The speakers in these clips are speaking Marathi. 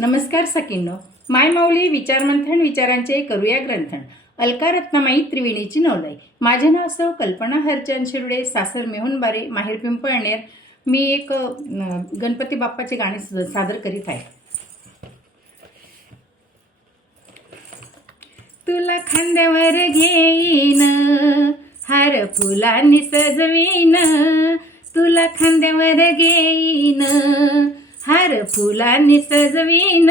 नमस्कार सखींनो, माय माऊली विचारमंथन विचारांचे करूया ग्रंथन. अलका रत्नामाई त्रिवेणीची नवलाई. माझे नाव सौ कल्पना हरचंद शिरुडे, सासर मेहुणबारे, माहेर पिंपळनेर. मी एक गणपती बाप्पाचे गाणे सादर करीत आहे. तुला खांद्यावर घेईन, हार फुलांनी सजवीन. तुला खांद्यावर घेईन, हार फुलांनी सजवीन.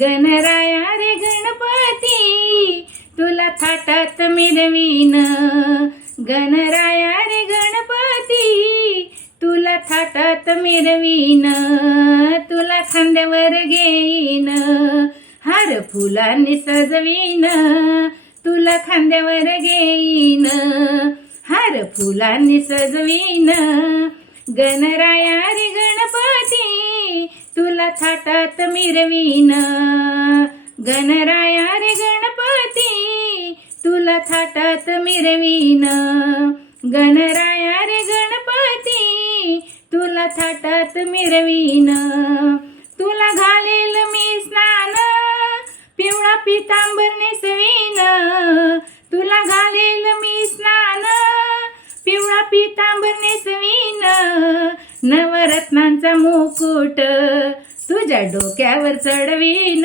गणराया रे गणपती, तुला थाटात मिरवीन. गणराया रे गणपती, तुला थाटात मिरवीन. तुला खांद्यावर घेईन, हार फुलांनी सजवीन. तुला खांद्यावर घेईन, हार फुलांनी सजवीन. गणराया रे गणपती, तुला थाटात मिरवीन. गणराया रे गणपती, तुला थाटात मिरवीन. गणराया रे गणपती, तुला थाटात मिरवीन. तुला घालेल मी स्नान, पिवळा पितांबर नेसवीन. तुला घालेल मी स्नान, पिवळा पितांबर नेसवीन. नवरत्नांचा मुकुट तुझ्या डोक्यावर चढवीन.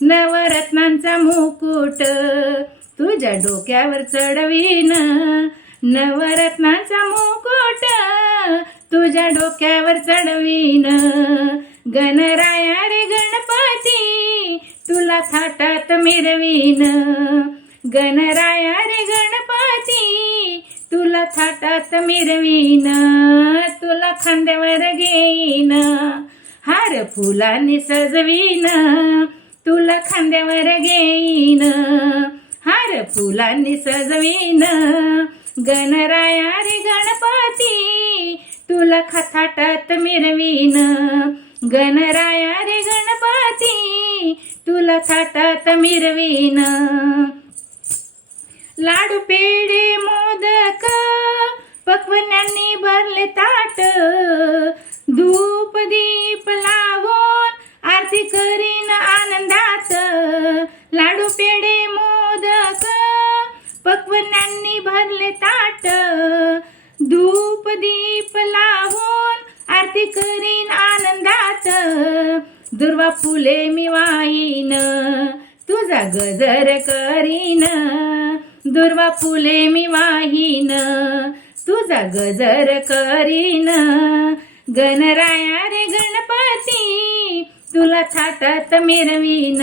नवरत्नांचा मुकुट तुझ्या डोक्यावर चढवीन. नवरत्नांचा मुकुट तुझ्या डोक्यावर चढवीन. गणराया रे गणपती, तुला थाटात मिरवीन. गणराया रे गणपती, तुला थाटात मिरवीन. तुला खांद्यावर घेईन, हार फुलांनी सजवीन. तुला खांद्यावर घेईन, हार फुलांनी सजवीन. गणराया रे गणपती, तुला थाटात मिरवीन. गणराया रे गणपती, तुला थाटात मिरवीन. लाडू पेढे मोदक पक्वान्यांनी भरले ताट. धूप दीप लावून आरती करीन आनंदात. लाडू पेढे मोदक पक्वान्यांनी भरले ताट. धूप दीप लावून आरती करीन आनंदात. दुर्वा फुले मी वाहीन, तुझा गजर करीन. दुर्वा फुले मी वाहीन, तुझा गजर करीन. गणराया रे गणपती, तुला थाटात मिरवीन.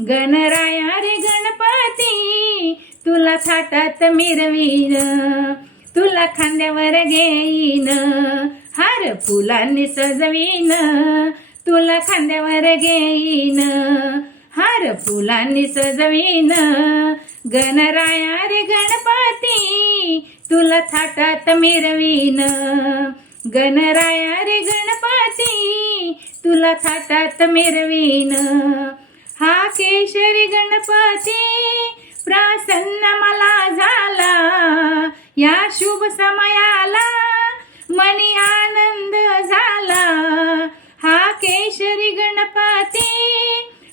गणराया रे गणपती, तुला थाटात मिरवीन. तुला खांद्यावर घेईन, हार फुलांनी सजवीन. तुला खांद्यावर घेईन, हार फुलांनी सजवीन. गणराया रे गणपती, तुला थाटात मिरवीन. गणराया रे गणपती, तुला थाटात मिरवीन. हा केशरी गणपती प्रसन्न मला झाला. या शुभ समयाला मनी आनंद झाला. हा केशरी गणपती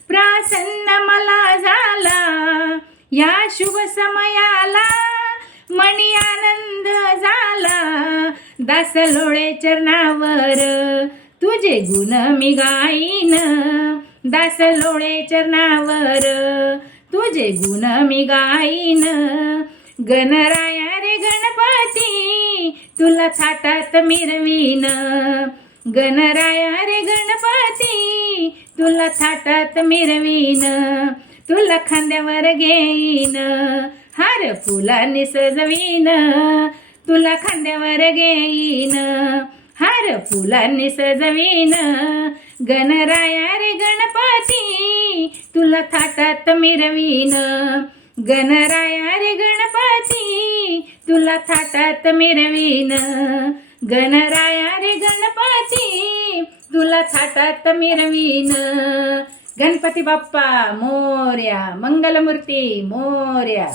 प्रसन्न मला झाला. या शुभ समयाला मनी आनंद झाला. दास लोळे चरणावर तुझे गुण मी गाईन. दास लोळे चरणावर तुझे गुण मी गाईन. गणराया रे गणपती, तुला थाटात मिरवीन. गणराया रे गणपती, तुला थाटात मिरवीन. तुला खांद्यावर घेईन, हार फुलांनी सजवीन. तुला खांद्यावर घेईन, हार फुलांनी सजवीन. गणराया रे गणपती, तुला थाटात मिरवीन. गणराया रे गणपती, तुला थाटात मिरवीन. गणराया रे गणपती, तुला थाटात मिरवीन. गणपती बाप्पा मोरया, मंगलमूर्ती मोरया.